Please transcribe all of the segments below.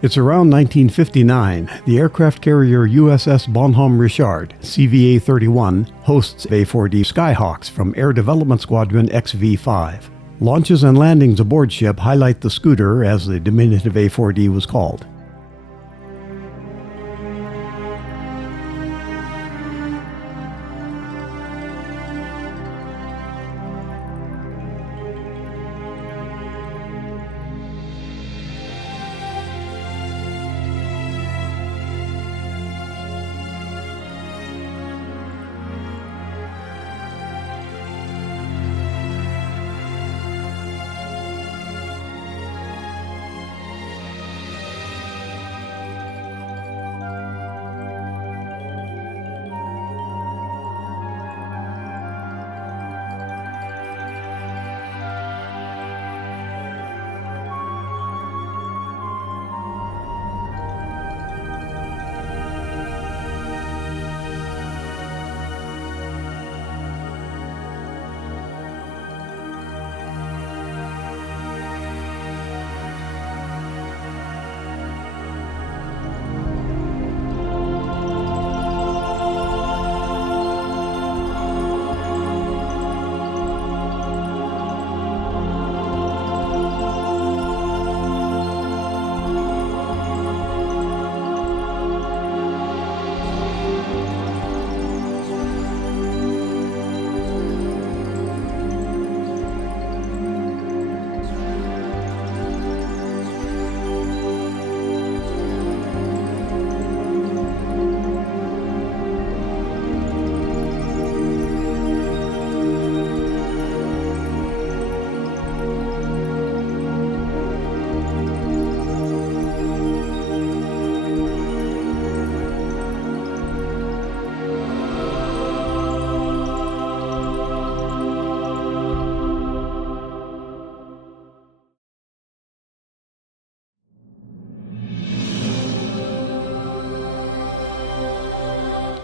It's around 1959. The aircraft carrier USS Bon Homme Richard, CVA-31, hosts A4D Skyhawks from Air Development Squadron XV-5. Launches and landings aboard ship highlight the scooter, as the diminutive A4D was called.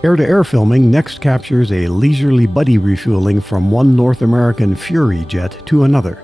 Air-to-air filming next captures a leisurely buddy refueling from one North American Fury jet to another.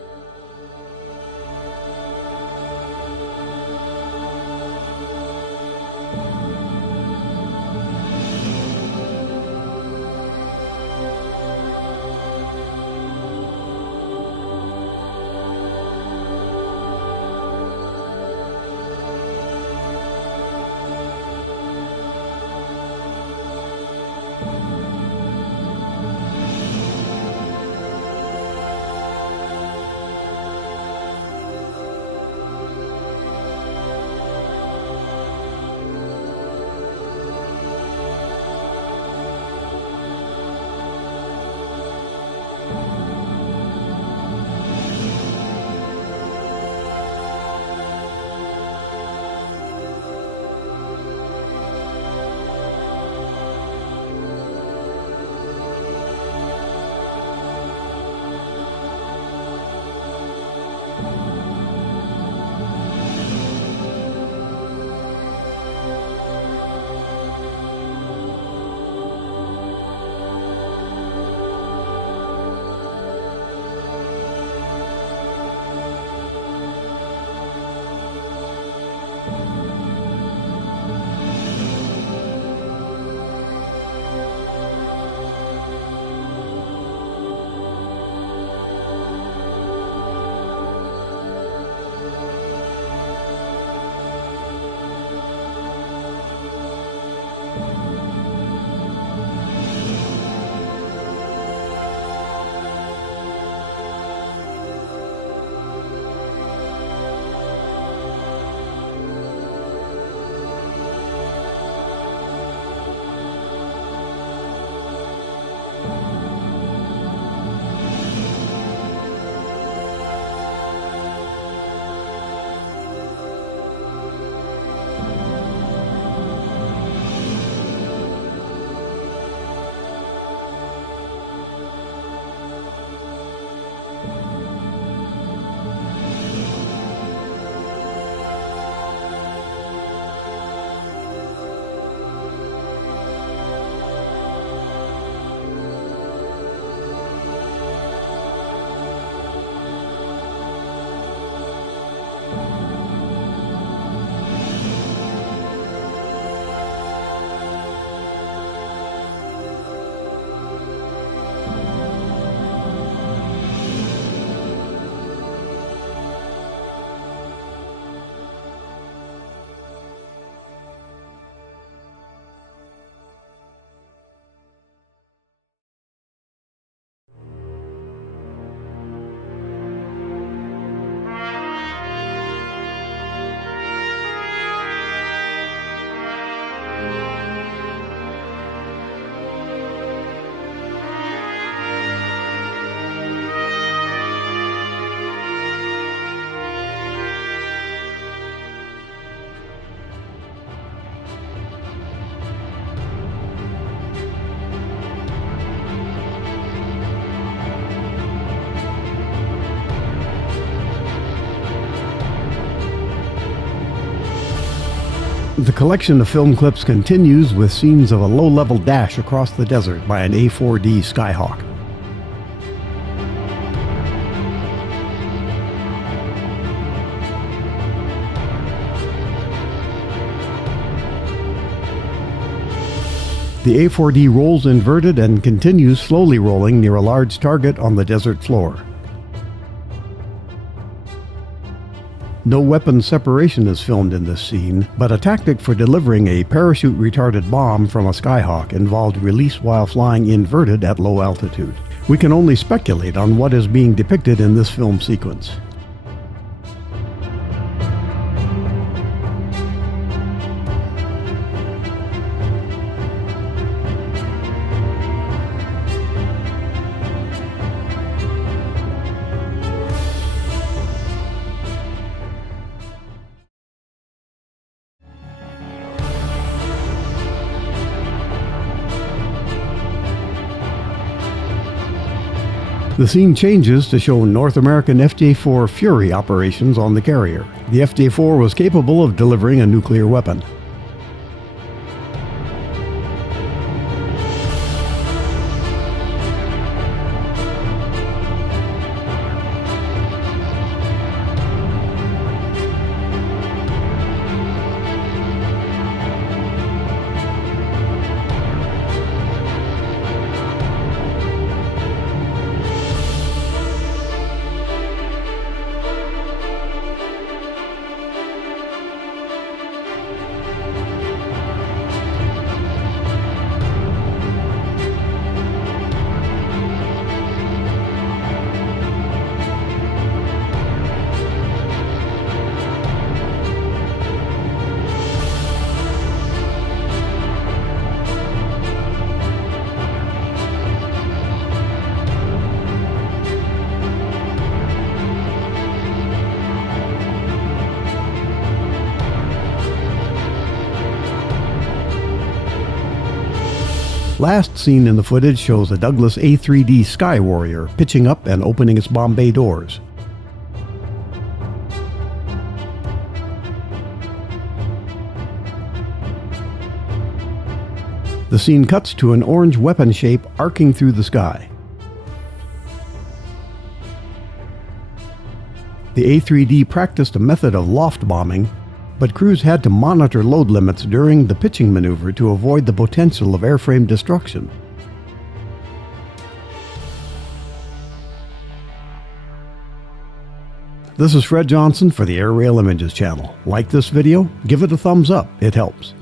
The collection of film clips continues with scenes of a low-level dash across the desert by an A4D Skyhawk. The A4D rolls inverted and continues slowly rolling near a large target on the desert floor. No weapon separation is filmed in this scene, but a tactic for delivering a parachute-retarded bomb from a Skyhawk involved release while flying inverted at low altitude. We can only speculate on what is being depicted in this film sequence. The scene changes to show North American FJ-4 Fury operations on the carrier. The FJ-4 was capable of delivering a nuclear weapon. Last scene in the footage shows a Douglas A3D Skywarrior pitching up and opening its bomb bay doors. The scene cuts to an orange weapon shape arcing through the sky. The A3D practiced a method of loft bombing, but crews had to monitor load limits during the pitching maneuver to avoid the potential of airframe destruction. This is Fred Johnson for the Air Rail Images channel. Like this video? Give it a thumbs up, it helps.